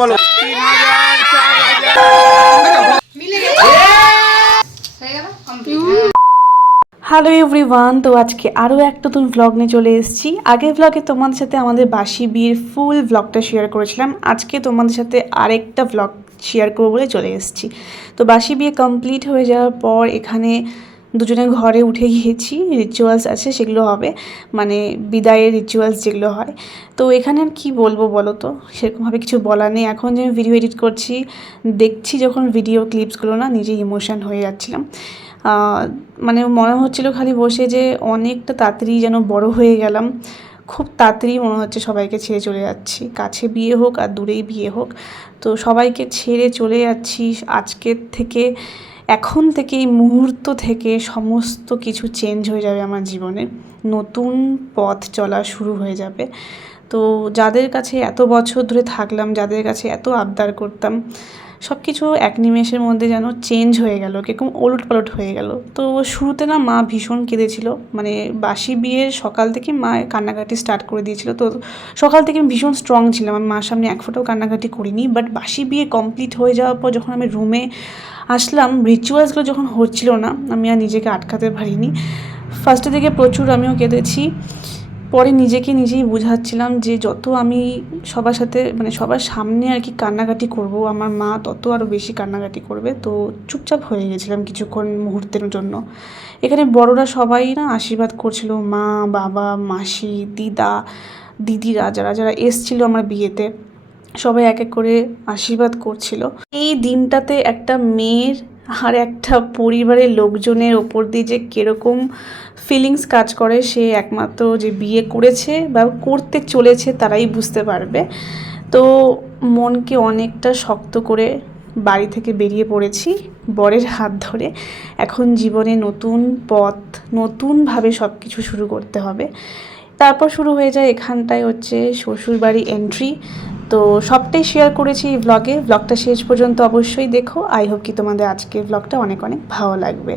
বলো? Hello everyone তো আজকে আরও এক নতুন ভ্লগ নিয়ে চলে এসেছি। আগের ভ্লগে তোমাদের সাথে আমাদের বাসি বিয়ের ফুল ভ্লগটা শেয়ার করেছিলাম। আজকে তোমাদের সাথে আরেকটা ভ্লগ শেয়ার করব বলে চলে এসেছি। তো বাসি বিয়ে কমপ্লিট হয়ে যাওয়ার পর এখানে দুজনে ঘরে উঠে গিয়েছি রিচুয়ালস আছে সেগুলো হবে মানে বিদায়ের রিচুয়ালস যেগুলো হয়। তো এখানে আর কী বলব বলো তো? সেরকমভাবে কিছু বলার নেই। এখন যে আমি ভিডিও এডিট করছি, দেখছি যখন ভিডিও ক্লিপসগুলো না নিজেই ইমোশন হয়ে যাচ্ছিলাম। মানে মনে হচ্ছিল খালি বসে যে অনেকটা তাড়াতাড়ি যেন বড় হয়ে গেলাম। খুব তাড়াতাড়ি মনে হচ্ছে সবাইকে ছেড়ে চলে যাচ্ছি। কাছে বিয়ে হোক আর দূরেই বিয়ে হোক। তো সবাইকে ছেড়ে চলে যাচ্ছি। আজকের থেকে এখন থেকে এই মুহূর্ত থেকে সমস্ত কিছু চেঞ্জ হয়ে যাবে আমার জীবনে। নতুন পথ চলা শুরু হয়ে যাবে। তো যাদের কাছে এত বছর ধরে থাকলাম, যাদের কাছে এত আবদার করতাম সব কিছু এক নিমেষের মধ্যে যেন চেঞ্জ হয়ে গেল, কীরকম ওলট পালট হয়ে গেল। তো শুরুতে না মা ভীষণ কেঁদেছিল মানে বাসি বিয়ের সকাল থেকে মা কান্নাকাটি স্টার্ট করে দিয়েছিল। তো সকাল থেকে আমি ভীষণ স্ট্রং ছিলাম, আমি মার সামনে এক ফোঁটাও কান্নাকাটি করিনি বাট বাসি বিয়ে কমপ্লিট হয়ে যাওয়ার পর যখন আমি রুমে আসলাম রিচুয়ালসগুলো যখন হচ্ছিল না, আমি আর নিজেকে আটকাতে পারিনি। ফার্স্টের দিকে প্রচুর আমিও কেঁদেছি। পরে নিজেকে নিজেই বোঝাচ্ছিলাম যে যত আমি সবার সাথে মানে সবার সামনে আর কি কান্নাকাটি করব, আমার মা তত আরও বেশি কান্নাকাটি করবে। তো চুপচাপ হয়ে গেছিলাম কিছুক্ষণ মুহূর্তের জন্য। এখানে বড়রা সবাই না আশীর্বাদ করছিল, মা, বাবা, মাসি, দিদা, দিদিরা যারা যারা এসছিল আমার বিয়েতে, সবাই এক এক করে আশীর্বাদ করছিল। এই দিনটাতে একটা মেয়ের আর একটা পরিবারের লোকজনের ওপর দিয়ে যে কীরকম ফিলিংস কাজ করে, সে একমাত্র যে বিয়ে করেছে বা করতে চলেছে তারাই বুঝতে পারবে। তো মনকে অনেকটা শক্ত করে বাড়ি থেকে বেরিয়ে পড়েছি বরের হাত ধরে। এখন জীবনে নতুন পথ, নতুনভাবে সব কিছু শুরু করতে হবে। তারপর শুরু হয়ে যায় এখানটায় হচ্ছে শ্বশুরবাড়ি এন্ট্রি তো সবটাই শেয়ার করেছি এই ব্লগে ব্লগটা শেষ পর্যন্ত অবশ্যই দেখো। আই হোপ কি তোমাদের আজকের ব্লগটা অনেক অনেক ভালো লাগবে।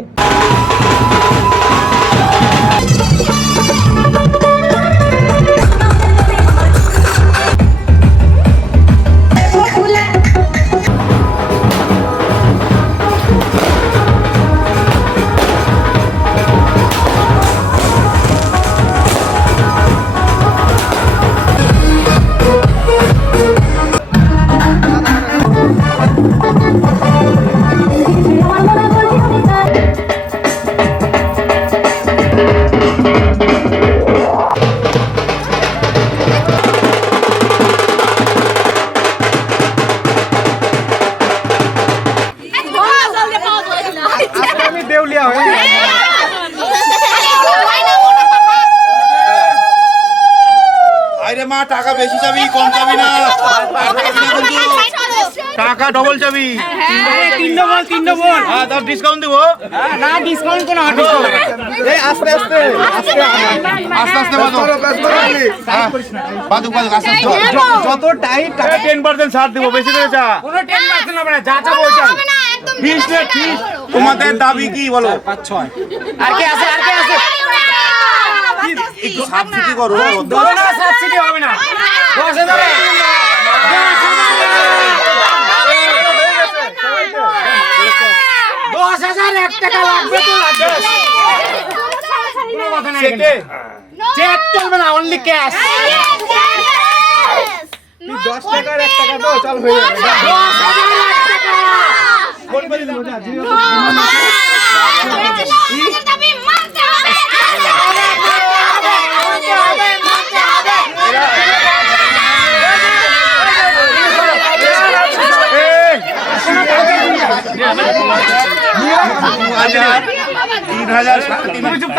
বেশি চাবি কম চাবি না। টাকা ডবল চাবি। তিন ডবল তিন ডবল হ্যাঁ তার ডিসকাউন্ট দেবো। না ডিসকাউন্ট কোনো হাঁটো এই আস্তে আস্তে আস্তে আস্তে আস্তে হ্যাঁ, বাদুক বাদুক আস্তে আস্তে যত টাইট টাকা টেন পার্সেন্ট ছাড় দেবো বেশি করে চা কোনো টেন পার্সেন্ট হবে না যা চাবো ওইটা ফিস তোমাদের দাবি কি বলো? পাঁচ ছয়। আর কে আছে আর কে আছে? একটু সাবসিডি করো হাজার সাবসিডি হবে না। দশ হাজার দশ হাজার এক টাকা লাগবে তো। লাগবে চেক চলবে না অনলি ক্যাশ দশ টাকার এক টাকা তো চল হয়ে যাবে। দশ হাজার এক টাকা ফোন করে দিবো যা জিও তিন হাজার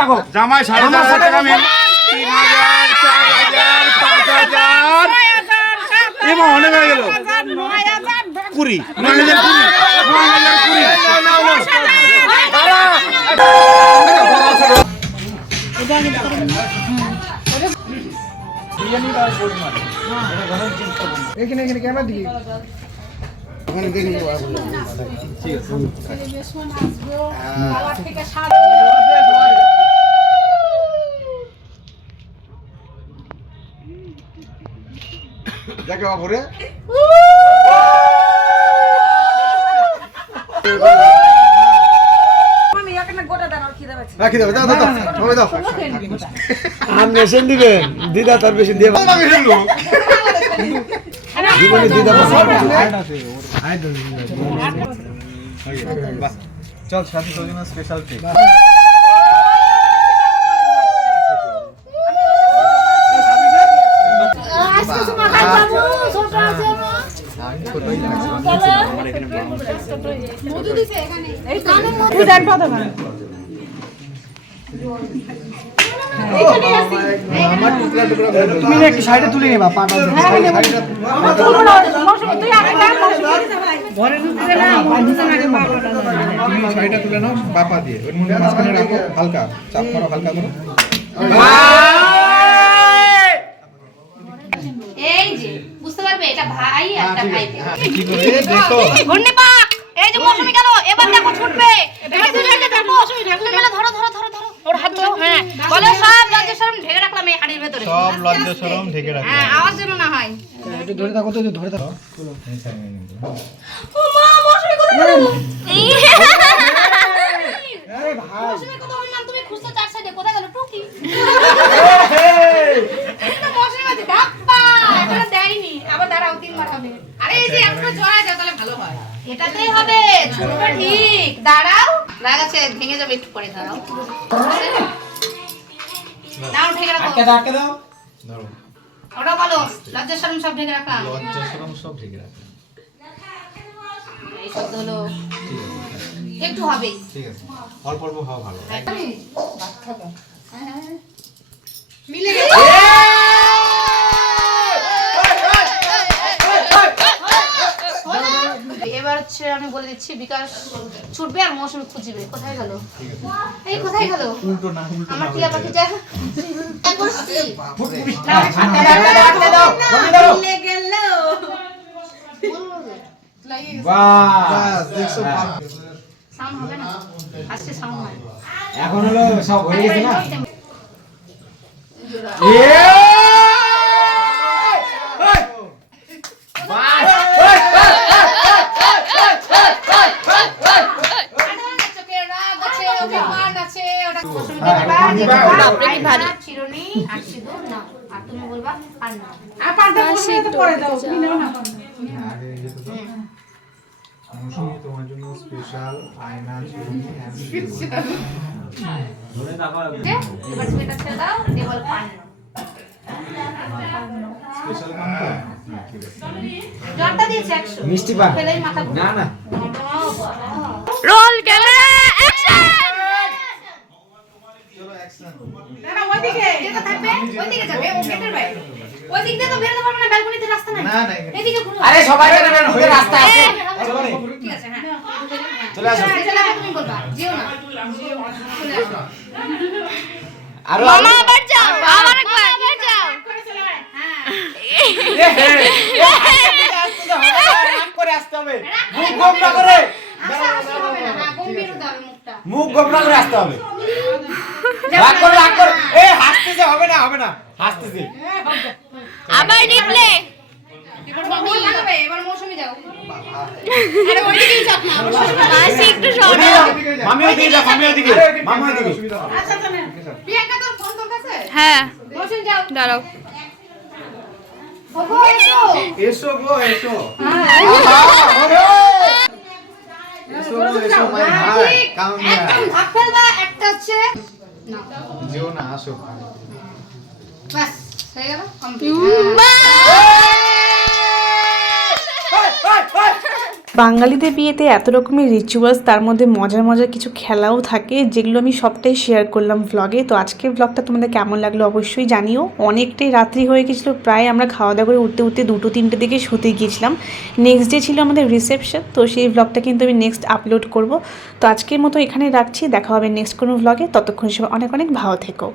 থাকো। জামাই সাড়ে চার হাজার টাকা মেন তিন হাজার চার হাজার পাঁচ হাজার। এবার অনেক হয়ে গেল। কুড়ি। নয় হাজার কুড়ি। নয় হাজার কুড়ি। এখানে এখানে ক্যামেরা দেখে রাখি দেখে বাবুরে দিদা তার বেশি দিয়ে দিদা চল সাথে স্পেশাল একটু সাইডে তুলে নেবা পাটা সাইডে তুলে নাও বাপা দিয়ে ওর মধ্যে মাঝখানে রাখো হালকা চাপ করো হালকা করো এই যে বুঝতে পারবে এটা ভাই একটা ভাই। ঘূর্ণি পাক এই যে মৌসুমি গেল এবার দেখো ছুটবে। এবার মিনিটে দেখো ধরো ধরো ধরো ধরো। ওর হাত ধরো হ্যাঁ। বলো সব লজ্জা শরম ঢেকে রাখলাম এই হাড়ির ভেতরে। সব লজ্জা শরম ঢেকে রাখো হ্যাঁ আওয়াজ যেন না হয়। একটু ধরে থাকো তো ধরে থাকো। ও মা মৌসুমি গেল মৌসুমি কোথায় বললাম তুমি খুঁজতে চার সাইডে কোথায় গেল টুকি এটা মৌসুমি আছে ধাপ্পা এখনও দেয়নি আবার দাঁড়াও তিনবার হবে আরে এই যে এখনও জড়ায় যাও তাহলে ভালো হয় এটাতেই হবে ছুটবে ঠিক দাঁড়াও। লাগাচ্ছে ভেঙে যাবে একটু পরে দাঁড়াও। দাও ঢেকে রাখো। আটকে দাও ধরো ওটা বলো লজ্জা শরম সব ঢেকে রাখা। লজ্জা শরম সব ঢেকে রাখো। এই শব্দ হলো। একটু হবেই। ঠিক আছে। অল্প অল্প হওয়া ভালো। মিলে গেছে এবার হচ্ছে আমি বলে দিচ্ছি বিকাশ ছুটবে আর মৌসুমি খুঁজবে। কোথায় গেল? এই কোথায় গেল? উল্টো না উল্টো আমার টিয়া পাখি যা এখন হলো সব হয়ে গেছে না চোখের রাগ আছে অভিমান আছে ওটা ভারী চিরুনি আর সিঁদুর নাও আর তুমি বলবা আর নাও আর পাঁচটা বসে পরে দাও তুমি নাও না মৌসুমি তোমার জন্য স্পেশাল আয়না চুড়ি যে, এবার তুমি এটা ছেড়ে দাও দিয়ে পান স্পেশাল পান তো? ঠিক আছে। জলটা দিয়েছে একশো। মিষ্টি পান? না না। Roll camera! না ওইদিকে। যেটা থাকবে ওইদিকে যাবে ও গেটের বাইরে। ওই দিয়ে তো বেরোতে পারবে না ব্যালকনিতে রাস্তা নাই। না, না, এদিকে ঘুরো। আরে সবাই বের বের রাস্তা আছে। ঠিক আছে হ্যাঁ। চলে আসো। নিচে লাগা তুমি বলবা। যেও না। চলে আসো। আরও মামা আবার যাও আবার একবার আবার যাও। করে আসতে হবে করে আসতে হবে। না হ্যাঁ গম্ভীর হতে হবে মুখ গোমরা করে আসতে হবে। রাগ করে রাগ করে। এ হাসতেছে হবে না হবে না। হাসতেছে। আবার রিপ্লে এবার মামি লাগাবে এবার মৌসুমি হচ্ছে না। যেও না আসো। বাস হয়ে গেল কমপ্লিট বাঙালিদের বিয়েতে এত রকমের রিচুয়ালস তার মধ্যে মজার মজার কিছু খেলাও থাকে, যেগুলো আমি সবটাই শেয়ার করলাম ভ্লগে তো আজকের ভ্লগটা তোমাদের কেমন লাগল অবশ্যই জানিও। অনেকটাই রাত্রি হয়ে গেছিল, প্রায় আমরা খাওয়া দাওয়া করে উঠতে উঠতে দুটো তিনটে দিকে শুতে গিয়েছিলাম। নেক্সট ডে ছিল আমাদের রিসেপশন তো সেই ভ্লগটা কিন্তু আমি নেক্সট আপলোড করব। তো আজকের মতো এখানে রাখছি, দেখা হবে নেক্সট কোনো ভ্লগে ততক্ষণ সবাই অনেক অনেক ভালো থেকো।